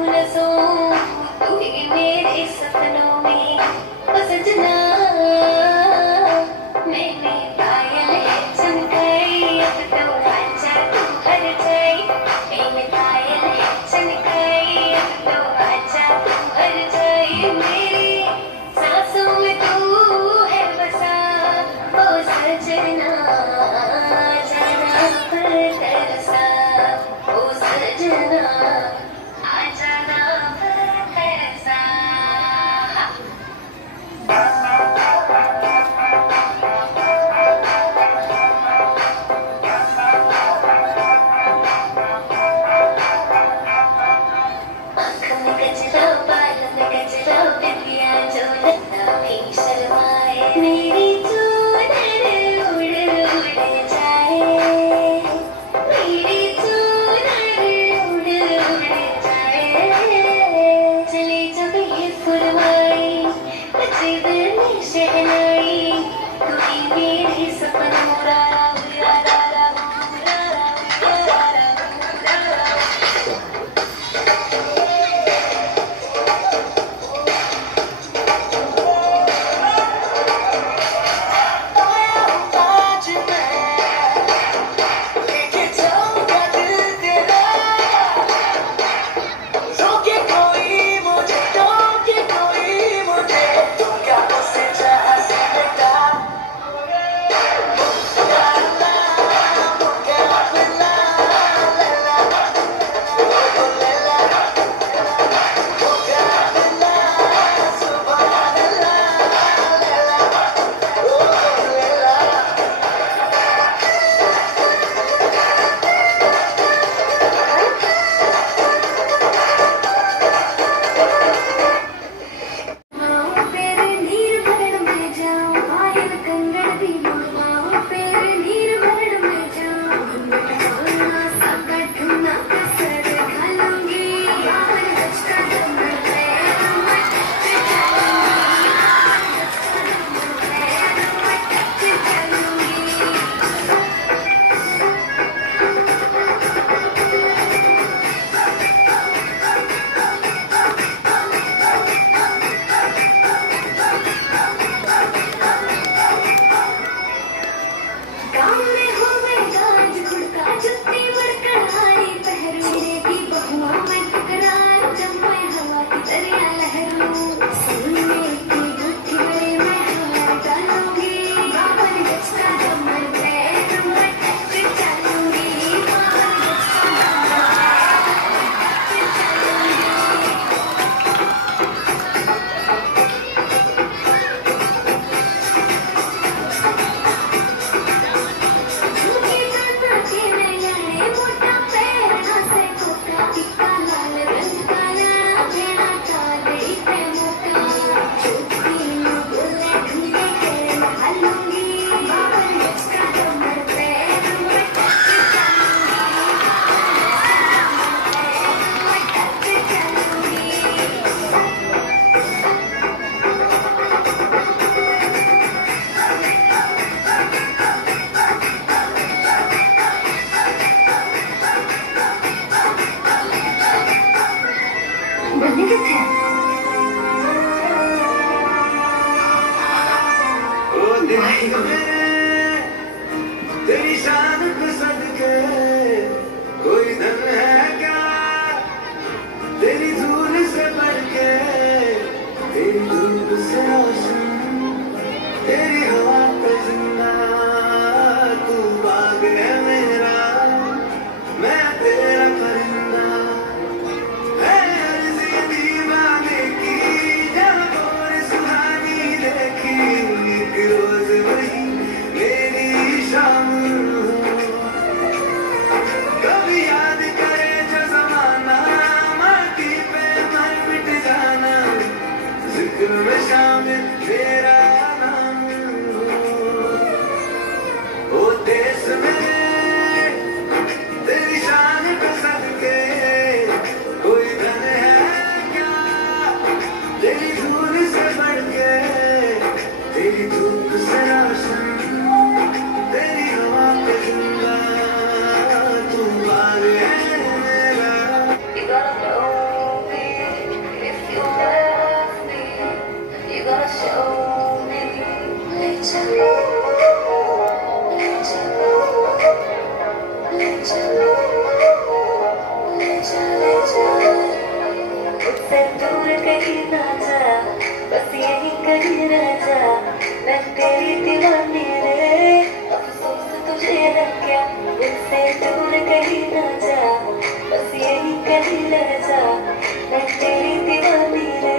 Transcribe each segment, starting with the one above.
नसों तू ही मेरे सपनों में ओ सजना मैंने पायल चमकाई अब तो आजा तू हर जाई मैंने पायल चमकाई अब तो आजा तू हर जाई मेरी सांसों में तू है बसा ओ सजना जाना पर तरसा ओ सजना आ जाना पर तरसा कहीं न जा, मैं तेरी दीवानी रे, अफसोस तुझे है क्या, मुझसे दूर कहीं न जा, बस यही कहीं रह जा, मैं तेरी दीवानी रे,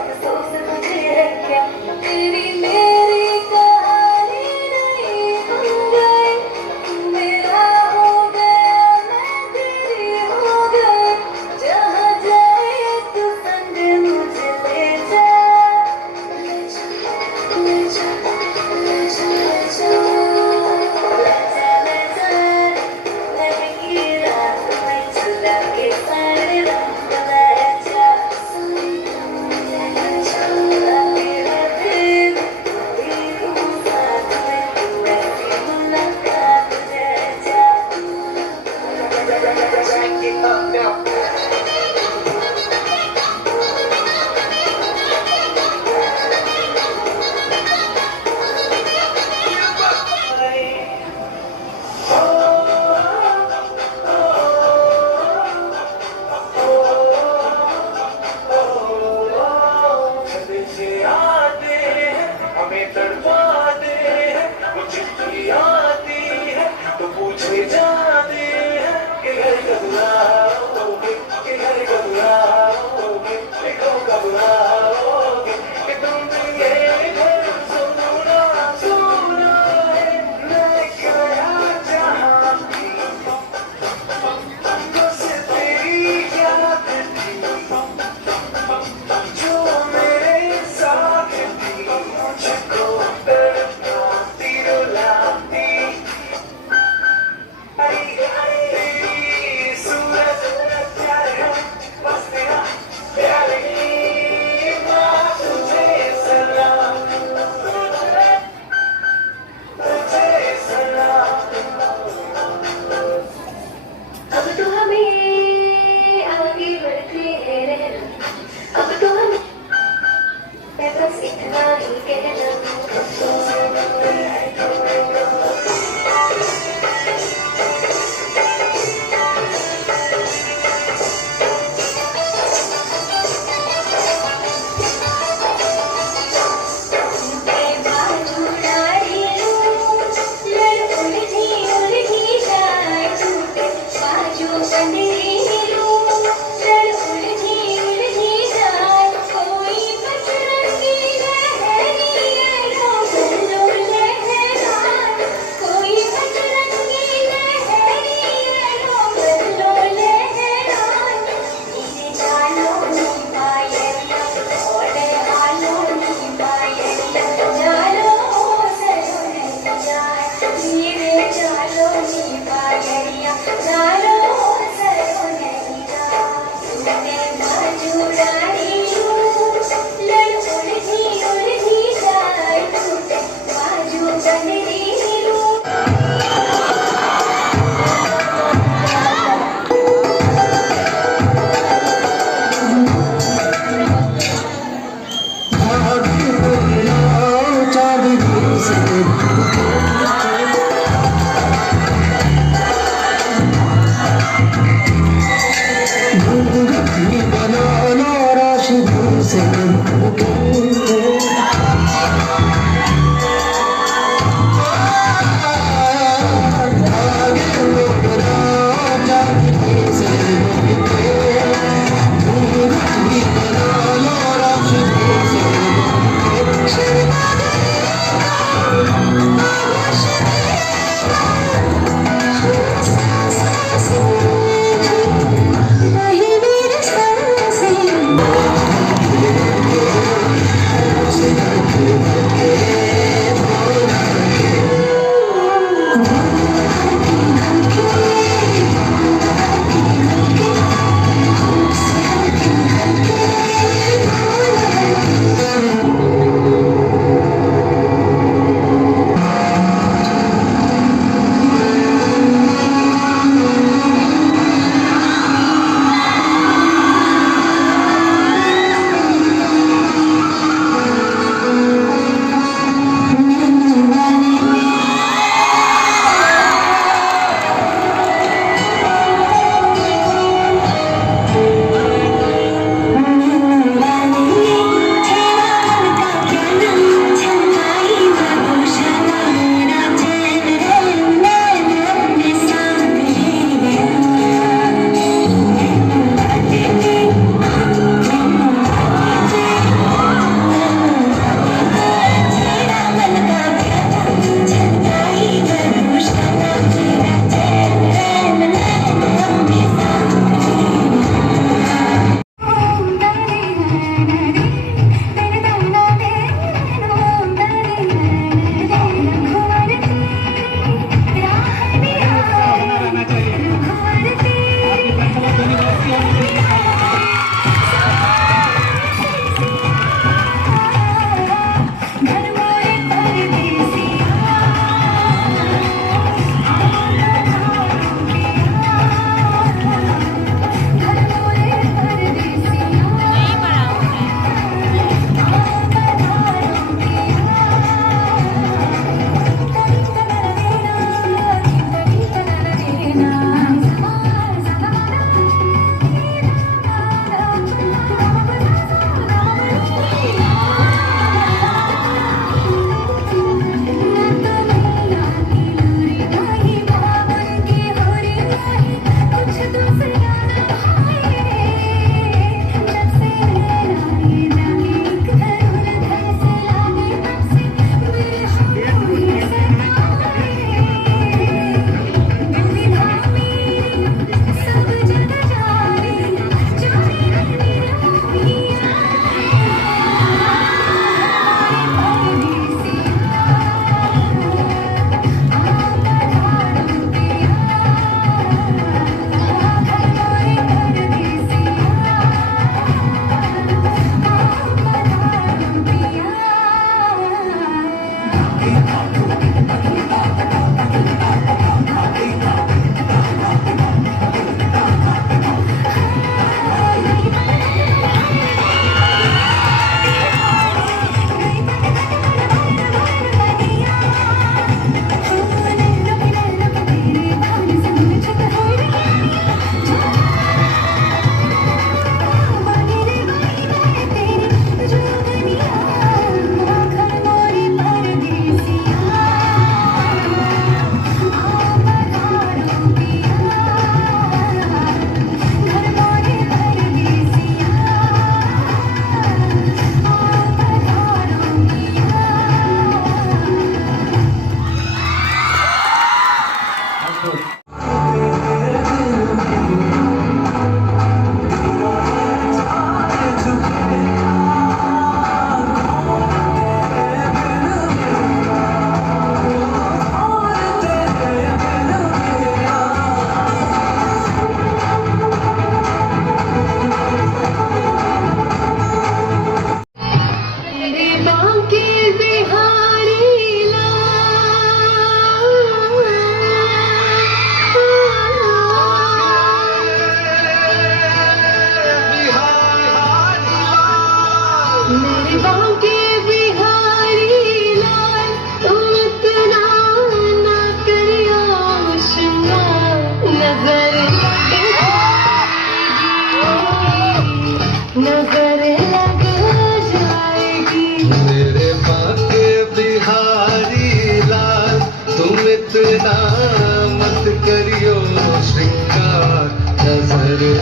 अफसोस तुझे है क्या, तेरी मेरी कहानी नहीं बन गई, तू मेरा हो गया, मैं तेरी हो गई, जहाँ जाए तू संग मुझे ले जा, ले जा, ले जा, ले जा, ले जा, ले जा, मैं की रात में चुरा के सारे रंग ले जा,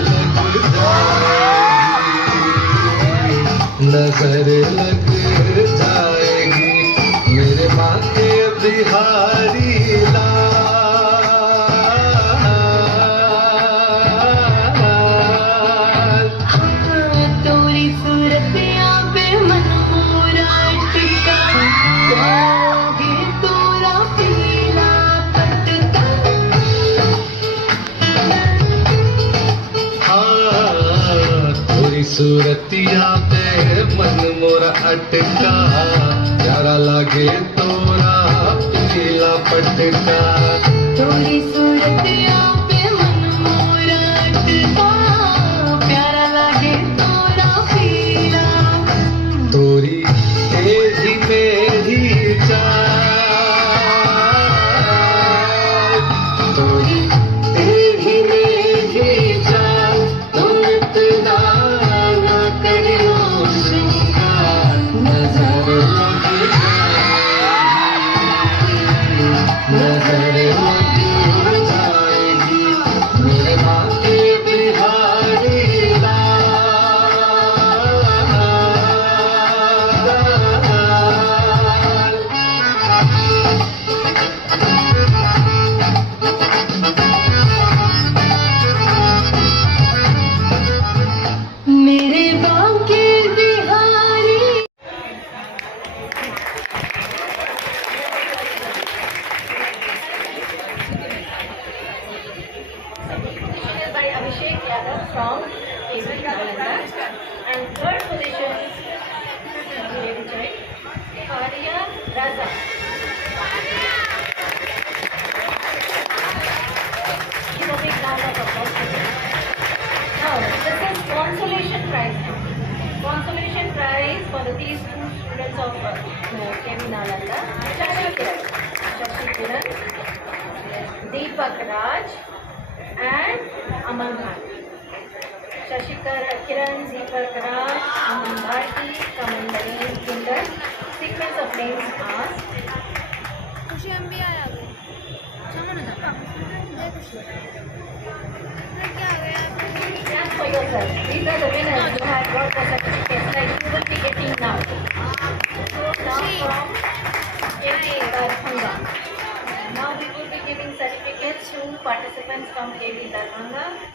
लग जाएगी, नजर लग जाएगी मेरे माँ के बिहारी लाल। तोरी सूरतियाँ पे मन मोरा टिका, जागे तोरा पीला पटका। तोरी सूरतियाँ पे मन मोरा अटका, प्यारा लागे तोरा पीला पटका। तोरी सूरतियाँ पे मन मोरा अटका, प्यारा लागे तोरा पीला। तोरी तेरी मेरी चाल, तोरी तेरी मेरी चाल, तुम इतना ना करो श्रृंगार, नजर लग जाएगी, नजर लग जाएगी मेरे माँ के बिहारी लाल। मेरे Banke Bihari. By Abhishek Yadav from Nalanda, and third position Kendriya Raza. Give a big round of applause for him. Now, this is consolation prize. Consolation prize for these two students of KV Nalanda. Shashi Kiran, Deepak Raj, and Aman Bharti. Shashikar Kiran, Deepak Raj, Aman Bharti, common the name Kinder. Sequence of names asked. खुशी हम भी आया गए सामान हो जाता ये खुशी क्या आ गया Stand for yourself. These are the winners who have got the certificates like you will be getting now. Now from KV Darbhanga. Now we will be giving certificates to participants from KV Darbhanga.